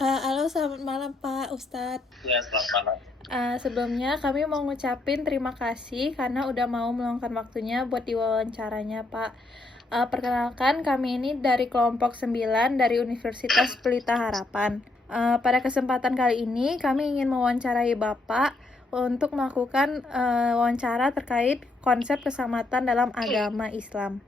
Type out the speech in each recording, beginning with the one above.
Halo, selamat malam Pak Ustadz. Ya, selamat malam. Sebelumnya kami mau ngucapin terima kasih karena udah mau meluangkan waktunya buat diwawancaranya Pak. Perkenalkan, kami ini dari kelompok 9 dari Universitas Pelita Harapan. Pada kesempatan kali ini kami ingin mewawancarai Bapak untuk melakukan wawancara terkait konsep keselamatan dalam agama Islam.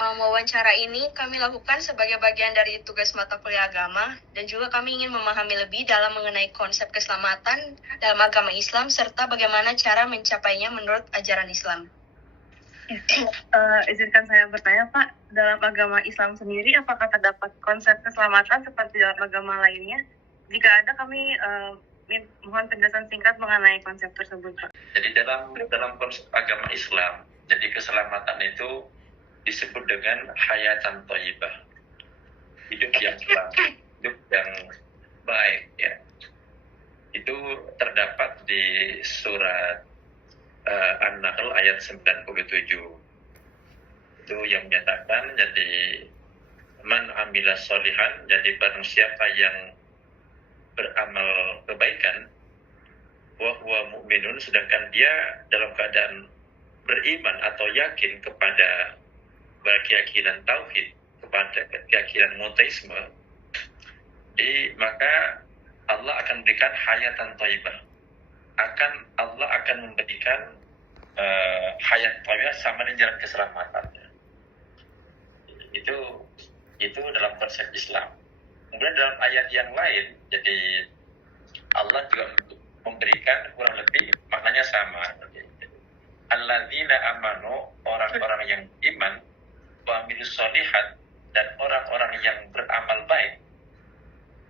Wawancara ini kami lakukan sebagai bagian dari tugas mata kuliah agama, dan juga kami ingin memahami lebih dalam mengenai konsep keselamatan dalam agama Islam serta bagaimana cara mencapainya menurut ajaran Islam. Izinkan saya bertanya, Pak, dalam agama Islam sendiri apakah terdapat konsep keselamatan seperti dalam agama lainnya? Jika ada, kami mohon penjelasan singkat mengenai konsep tersebut, Pak. Jadi dalam konsep agama Islam, jadi keselamatan itu disebut dengan hayatan thayyibah, hidup yang selamat, hidup yang baik, ya. Itu terdapat di surat An-Nahl ayat 97. Itu yang menyatakan, jadi man amila sholihan, jadi barang siapa yang beramal kebaikan, wa huwa mu'minun, sedangkan dia dalam keadaan beriman atau yakin kepada keyakinan tauhid, kepada keyakinan monoteisme, maka Allah akan berikan hayatan thayyibah. Allah akan memberikan hayat thayyibah sama dengan jalan keselamatan. Itu dalam konsep Islam. Kemudian dalam ayat yang lain, jadi Allah juga memberikan kurang lebih maknanya sama. Alladzina amanu, orang-orang yang iman, wa amilus sholihat, dan orang-orang yang beramal baik.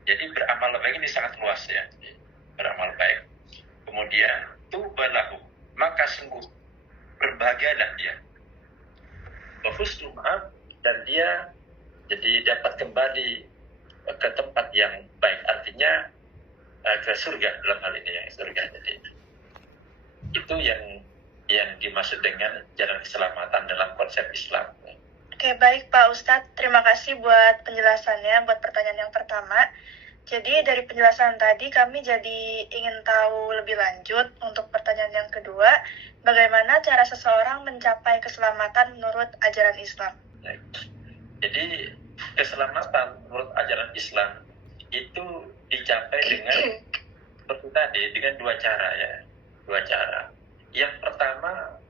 Jadi beramal baik ini sangat luas, ya. Beramal baik. Kemudian tubalahu, maka sungguh berbahagialah dia. Wa husnu ma'ab, dan dia jadi dapat kembali ke tempat yang baik, artinya ke surga dalam hal ini, ya, surga. Jadi itu yang dimaksud dengan jalan keselamatan dalam konsep Islam. Oke, baik Pak Ustadz, terima kasih buat penjelasannya, buat pertanyaan yang pertama. Jadi dari penjelasan tadi kami jadi ingin tahu lebih lanjut untuk pertanyaan yang kedua, bagaimana cara seseorang mencapai keselamatan menurut ajaran Islam? Jadi keselamatan menurut ajaran Islam itu dicapai dengan seperti tadi, dengan dua cara, ya. Dua cara. Yang pertama,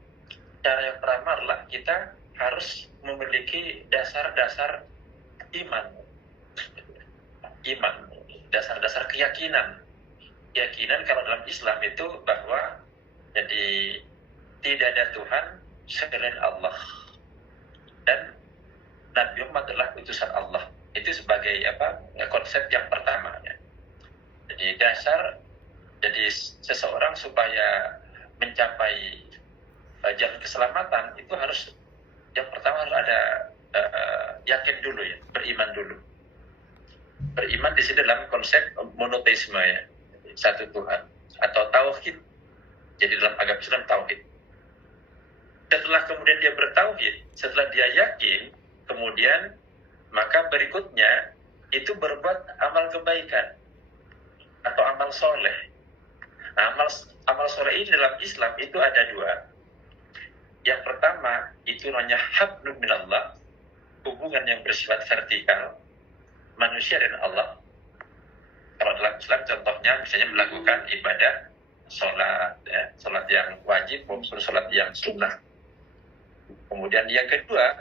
cara yang pertama adalah kita harus memiliki dasar-dasar iman, dasar-dasar keyakinan kalau dalam Islam itu bahwa jadi tidak ada Tuhan selain Allah, dan Nabi Muhammad adalah utusan Allah. Itu sebagai konsep yang pertama, ya. Jadi dasar, jadi seseorang supaya mencapai jalan keselamatan itu harus, yang pertama harus ada yakin dulu, ya, beriman dulu. Beriman di sini dalam konsep monoteisme, ya, satu Tuhan atau tauhid. Jadi dalam agama Islam tauhid. Setelah kemudian dia bertauhid, setelah dia yakin, kemudian maka berikutnya itu berbuat amal kebaikan atau amal soleh. Nah, amal soleh ini dalam Islam itu ada dua. Yang pertama itu namanya hablum minallah, hubungan yang bersifat vertikal manusia dan Allah. Kalau dalam Islam contohnya misalnya melakukan ibadah sholat, ya, sholat yang wajib maupun sholat yang sunnah. Kemudian yang kedua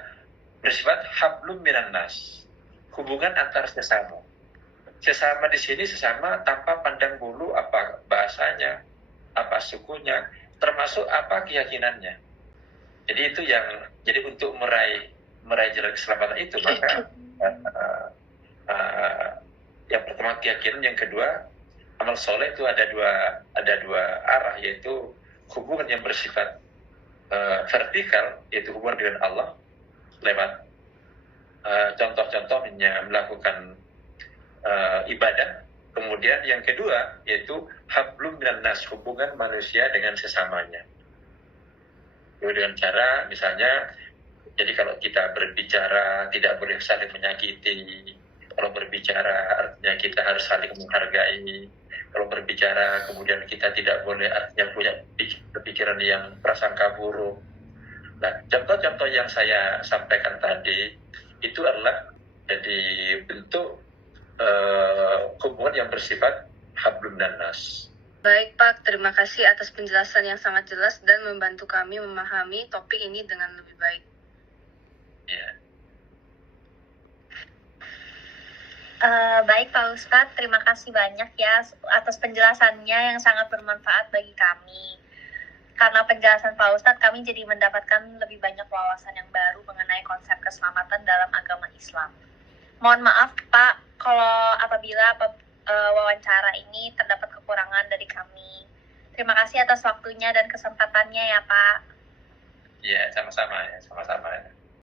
bersifat hablum minan nas, hubungan antar sesama. Sesama di sini sesama tanpa pandang bulu apa bahasanya, apa sukunya, termasuk apa keyakinannya. Jadi itu jadi untuk meraih jalan keselamatan itu, maka yang pertama keyakinan, yang kedua amal soleh. Itu ada dua arah, yaitu hubungan yang bersifat vertikal, yaitu hubungan dengan Allah lewat contoh-contohnya melakukan ibadah. Kemudian yang kedua yaitu hablum minan nas, hubungan manusia dengan sesamanya. Dengan cara misalnya, jadi kalau kita berbicara tidak boleh saling menyakiti, Kalau berbicara artinya kita harus saling menghargai. Kalau berbicara kemudian kita tidak boleh artinya punya pikiran yang prasangka buruk. Nah, contoh-contoh yang saya sampaikan tadi itu adalah jadi bentuk hubungan yang bersifat hablum dan nas. Baik Pak, terima kasih atas penjelasan yang sangat jelas dan membantu kami memahami topik ini dengan lebih baik. Ya. Baik Pak Ustadz, terima kasih banyak ya atas penjelasannya yang sangat bermanfaat bagi kami. Karena penjelasan Pak Ustadz, kami jadi mendapatkan lebih banyak wawasan yang baru mengenai konsep keselamatan dalam agama Islam. Mohon maaf Pak, kalau apabila wawancara ini terdapat kekurangan dari kami. Terima kasih atas waktunya dan kesempatannya ya Pak. Ya, sama-sama ya, sama-sama.